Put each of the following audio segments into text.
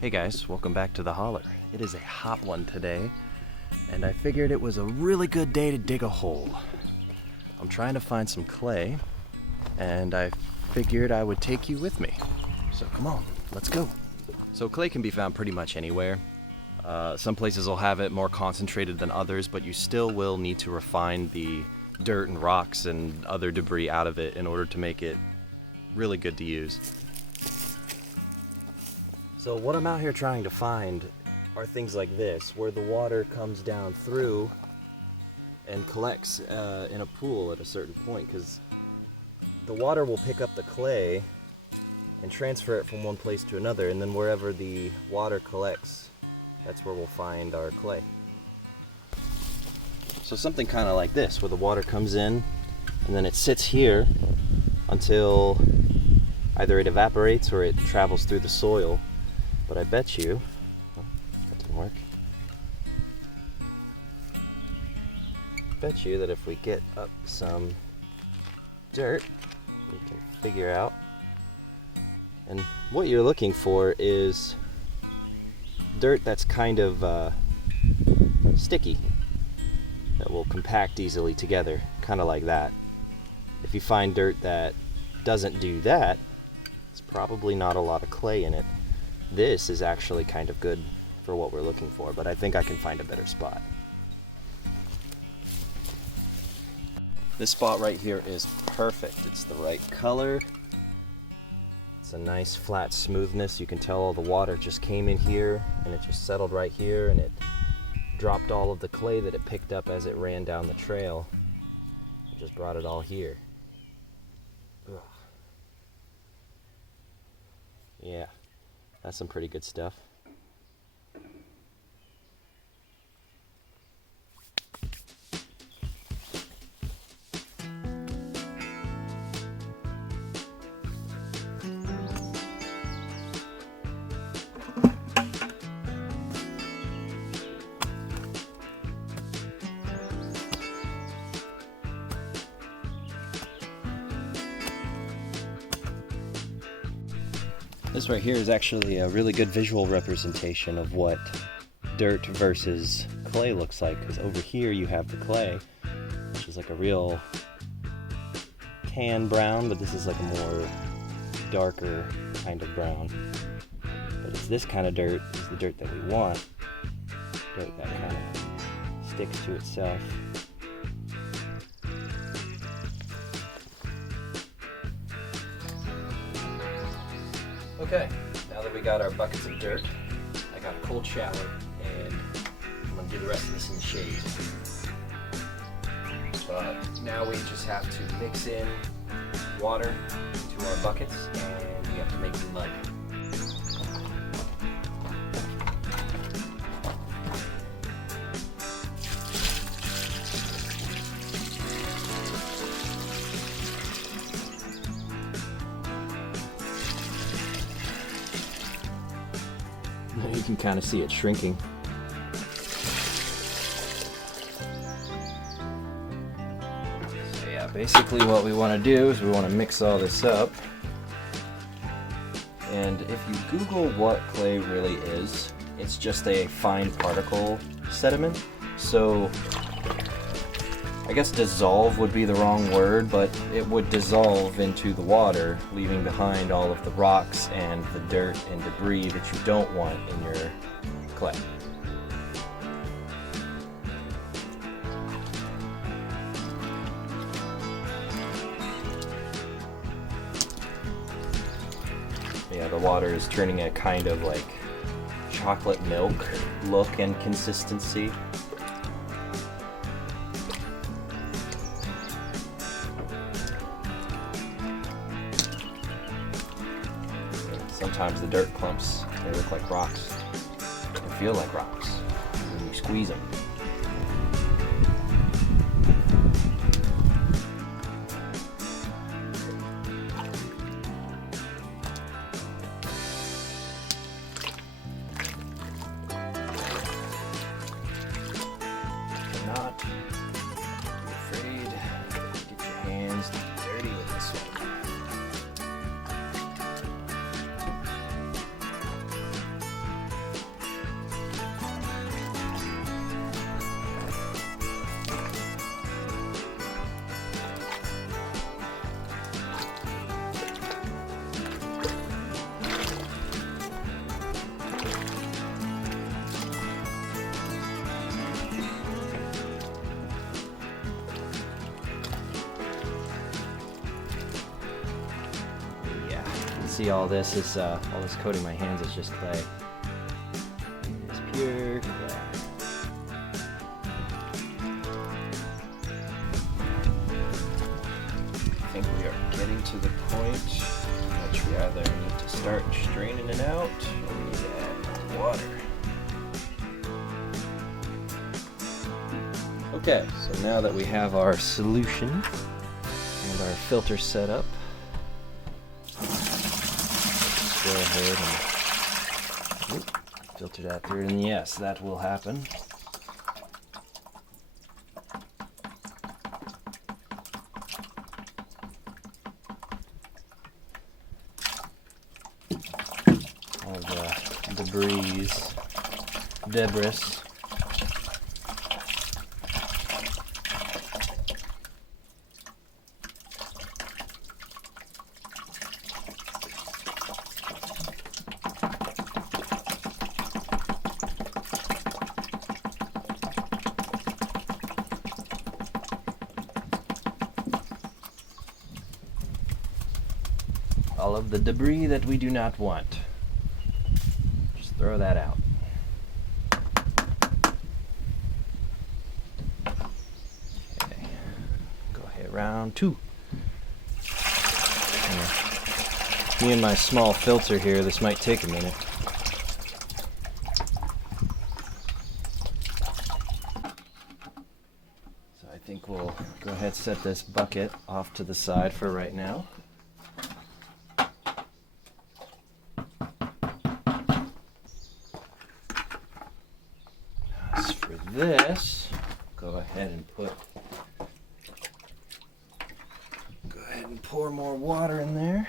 Hey guys, welcome back to the Holler. It is a hot one today, and I figured it was a really good day to dig a hole. I'm trying to find some clay, and I figured I would take you with me. So come on, let's go. So clay can be found pretty much anywhere. Some places will have it more concentrated than others, but you still will need to refine the dirt and rocks and other debris out of it in order to make it really good to use. So what I'm out here trying to find are things like this, where the water comes down through and collects in a pool at a certain point, because the water will pick up the clay and transfer it from one place to another, and then wherever the water collects, that's where we'll find our clay. So something kind of like this, where the water comes in and then it sits here until either it evaporates or it travels through the soil. But I bet you, oh, that didn't work. Bet you that if we get up some dirt, we can figure out. And what you're looking for is dirt that's kind of sticky, that will compact easily together, kind of like that. If you find dirt that doesn't do that, it's probably not a lot of clay in it. This is actually kind of good for what we're looking for, but I think I can find a better spot. This spot right here is perfect. It's the right color. It's a nice flat smoothness. You can tell all the water just came in here and it just settled right here, and it dropped all of the clay that it picked up as it ran down the trail. It just brought it all here. Ugh. Yeah. That's some pretty good stuff. This right here is actually a really good visual representation of what dirt versus clay looks like, because over here you have the clay, which is like a real tan brown, but this is like a more darker kind of brown. But it's this kind of dirt is the dirt that we want, dirt that kind of sticks to itself. Okay, now that we got our buckets of dirt, I got a cold shower, and I'm gonna do the rest of this in the shade. But now we just have to mix in water to our buckets, and we have to make mud. You can kind of see it shrinking. So yeah, basically what we want to do is we want to mix all this up. And if you Google what clay really is, it's just a fine particle sediment. So I guess dissolve would be the wrong word, but it would dissolve into the water, leaving behind all of the rocks and the dirt and debris that you don't want in your clay. Yeah, the water is turning a kind of like chocolate milk look and consistency. Sometimes the dirt clumps, they look like rocks. They feel like rocks when you squeeze them. Do not be afraid to get your hands dirty with this one. see all this is all this coating my hands is just clay. It's pure clay. I think we are getting to the point in which we either need to start straining it out or we need to add more water. Okay, so now that we have our solution and our filter set up, let's go ahead and filter that through, and yes, that will happen. All the debris. All of the debris that we do not want. Just throw that out. Okay. Go ahead, round two. Me and my small filter here, this might take a minute. So I think we'll go ahead and set this bucket off to the side for right now. As for this, go ahead and pour more water in there.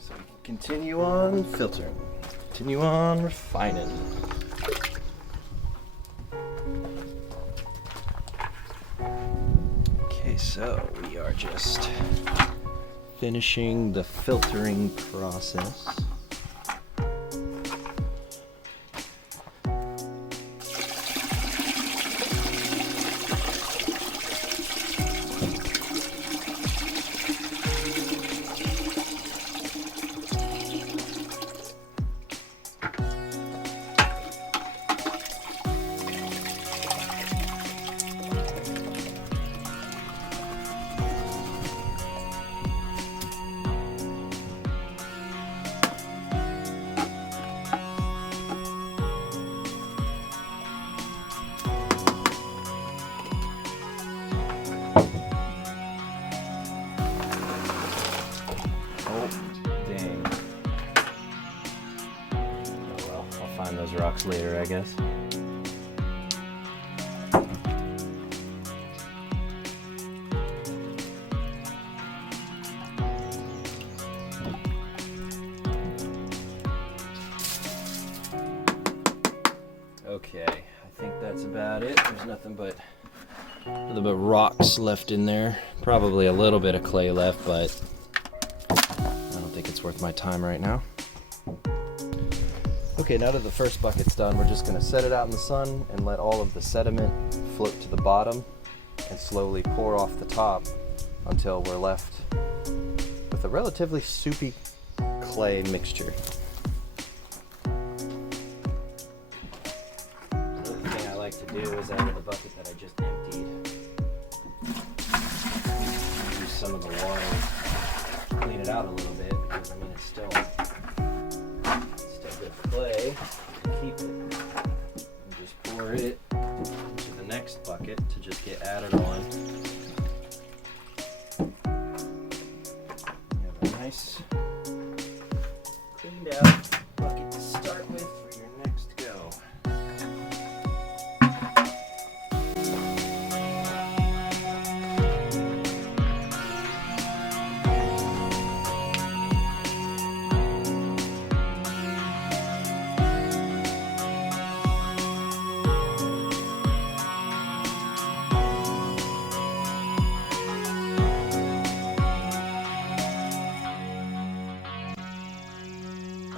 So we can continue on filtering, continue on refining. Okay, so we are just finishing the filtering process. Those rocks later, I guess. Okay, I think that's about it. There's nothing but rocks left in there. Probably a little bit of clay left, but I don't think it's worth my time right now. Okay, now that the first bucket's done, we're just going to set it out in the sun and let all of the sediment float to the bottom and slowly pour off the top until we're left with a relatively soupy clay mixture. Another thing I like to do is out of the bucket that I just emptied, use some of the water, clean it out a little bit, because I mean it's still good clay. Keep it and just pour it into the next bucket to just get added on. You have a nice cleaned out bucket to start with for your next go.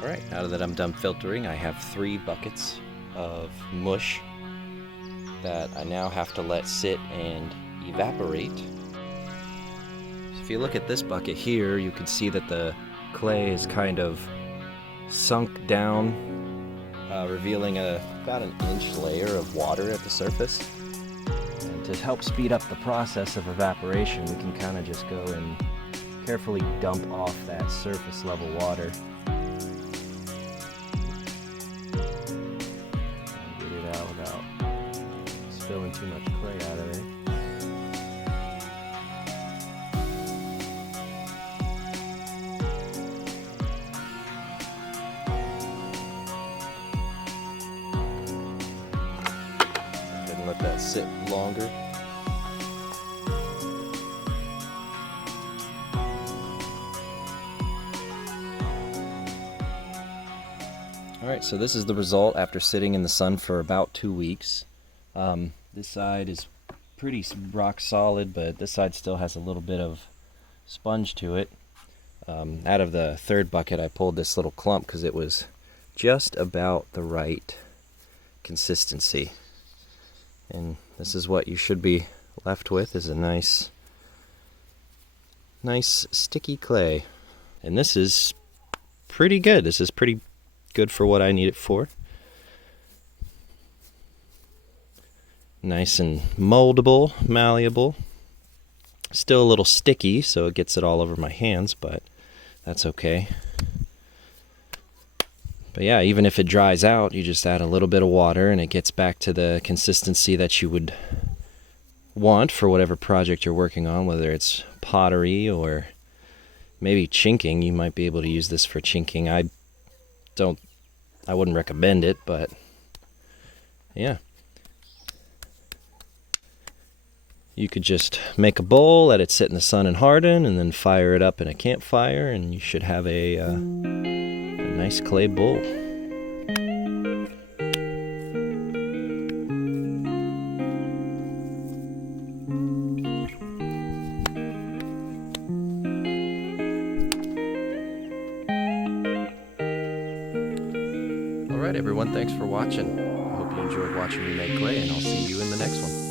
Alright, now that I'm done filtering, I have 3 buckets of mush that I now have to let sit and evaporate. So if you look at this bucket here, you can see that the clay is kind of sunk down, revealing about an inch layer of water at the surface. And to help speed up the process of evaporation, we can kind of just go and carefully dump off that surface level water. Get it out without spilling too much clay out of there. And let that sit longer. Alright, so this is the result after sitting in the sun for about 2 weeks. This side is pretty rock solid, but this side still has a little bit of sponge to it. Out of the third bucket I pulled this little clump because it was just about the right consistency. And this is what you should be left with, is a nice sticky clay. And this is pretty good. This is pretty good for what I need it for. Nice and moldable, malleable. Still a little sticky, so it gets it all over my hands, but that's okay. But yeah, even if it dries out, you just add a little bit of water and it gets back to the consistency that you would want for whatever project you're working on, whether it's pottery or maybe chinking. You might be able to use this for chinking. I wouldn't recommend it, but yeah. You could just make a bowl, let it sit in the sun and harden, and then fire it up in a campfire, and you should have a nice clay bowl. Alright everyone, thanks for watching. I hope you enjoyed watching me make clay, and I'll see you in the next one.